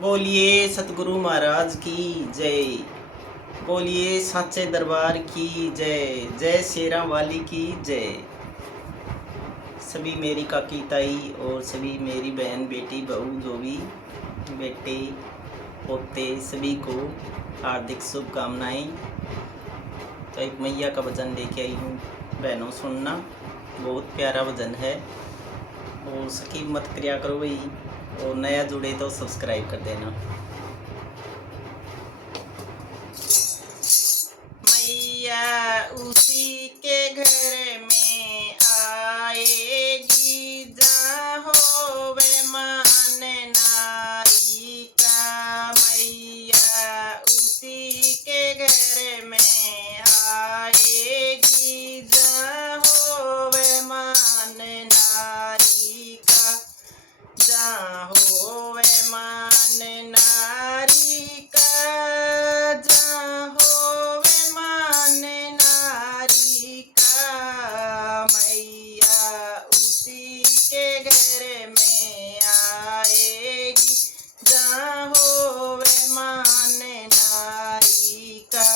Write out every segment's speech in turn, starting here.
बोलिए सतगुरु महाराज की जय। बोलिए साचे दरबार की जय। जय शेरा वाली की जय। सभी मेरी काकी ताई और सभी मेरी बहन बेटी बहू जो भी बेटे पोते सभी को हार्दिक शुभकामनाएं। तो एक मैया का भजन लेके आई हूँ बहनों, सुनना। बहुत प्यारा भजन है और सकी मत क्रिया करो भाई, और नया जुड़े तो सब्सक्राइब कर देना। मैया उसी के घर में आएगी जहाँ होवे मान नारी का। मैया उसी के घर में आएगी जहाँ होवे मान नारी का। जहाँ होवे मान नारी का, जहाँ होवे मान नारी का। मैया उसी के घर में आएगी जहाँ होवे मान नारी का।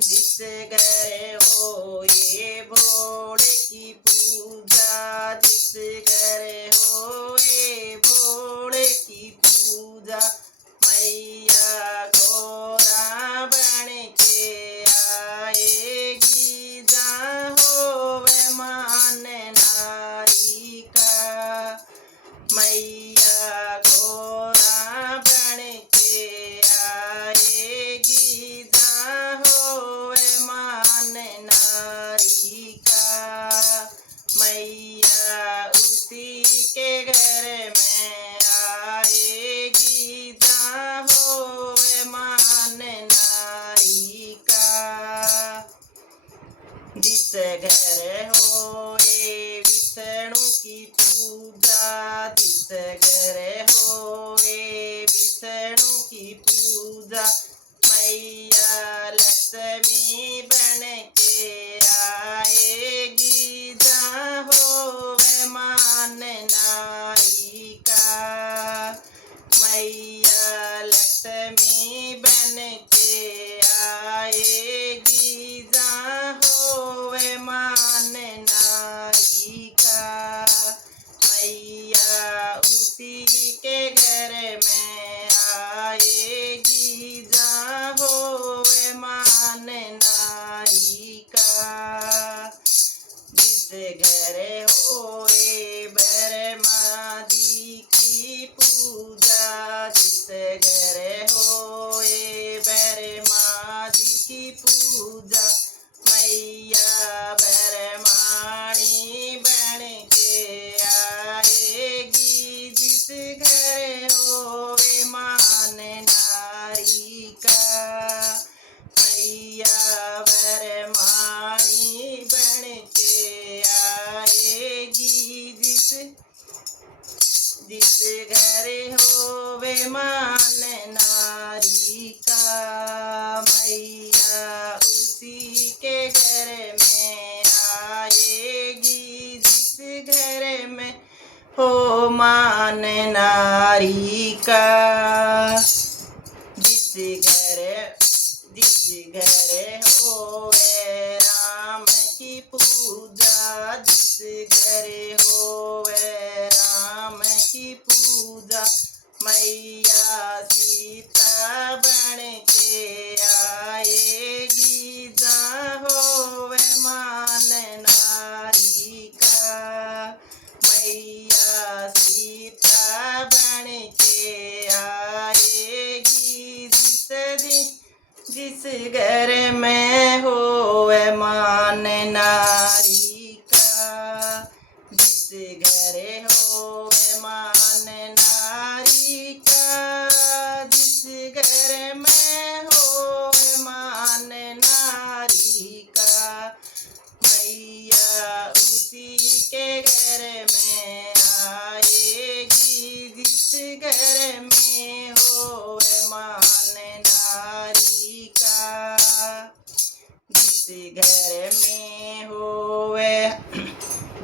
जिस घर हो ये भोले की पूजा, जिस घर हो ये भोले की पूजा। मैया घोड़ा बन के आएगी जहाँ होवे मान नारी का। मैया घोड़ा बन के आएगी जहाँ होवे मान नारी का। मैया उसी के घर में आएगी जहाँ होवे मान नारी का। जिस घर हो ये विष्णु की पूजा, जिस घर हो ये विष्णु की पूजा। मैया लक्ष्मी बन के आएगी जहाँ होवे मान नारी का। मैया लक्ष्मी बन के आएगी जहाँ होवे मान नारी का। मैया उसी के घर में आएगी जहाँ होवे मान नारी का। जिस घर होए ब्रह्मा जी की पूजा, जिस घर होए ब्रह्मा जी की पूजा। मैया ब्रह्माणी बन के आएगी जिस घर होवे मान नारी का। मैया ब्रह्माणी बन के आएगी जिस घर होवे मान नारी का। मैया उसी के घर में आएगी जिस घर में हो मान नारी का। जिस घर होवे राम की पूजा, जिस घर होवे राम की पूजा। मैया सीता बन के आएगी जहाँ होवे मान नारी का। मैया सीता बन के आएगी जिस घर में होवे मान नारी का। जिस घर होवे मान नारी का, जिस घर में होवे मान नारी का। मैया उसी के घर में आएगी जिस घर में होवे मान नारी का। जिस घर में होवे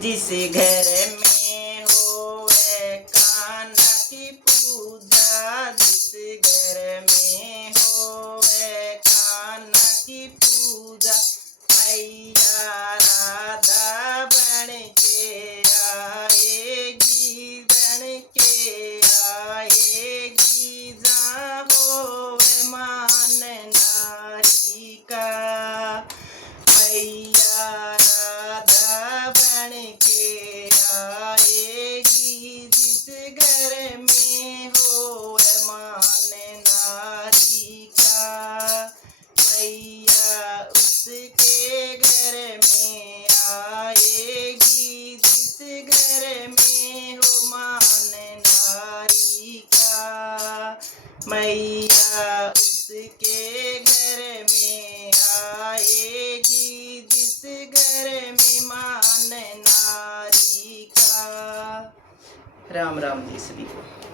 जिस घर में होवे कान्हा की पूजा, मैया उसके घर में आएगी जिस घर में मान नारी का। राम राम जी सभी को।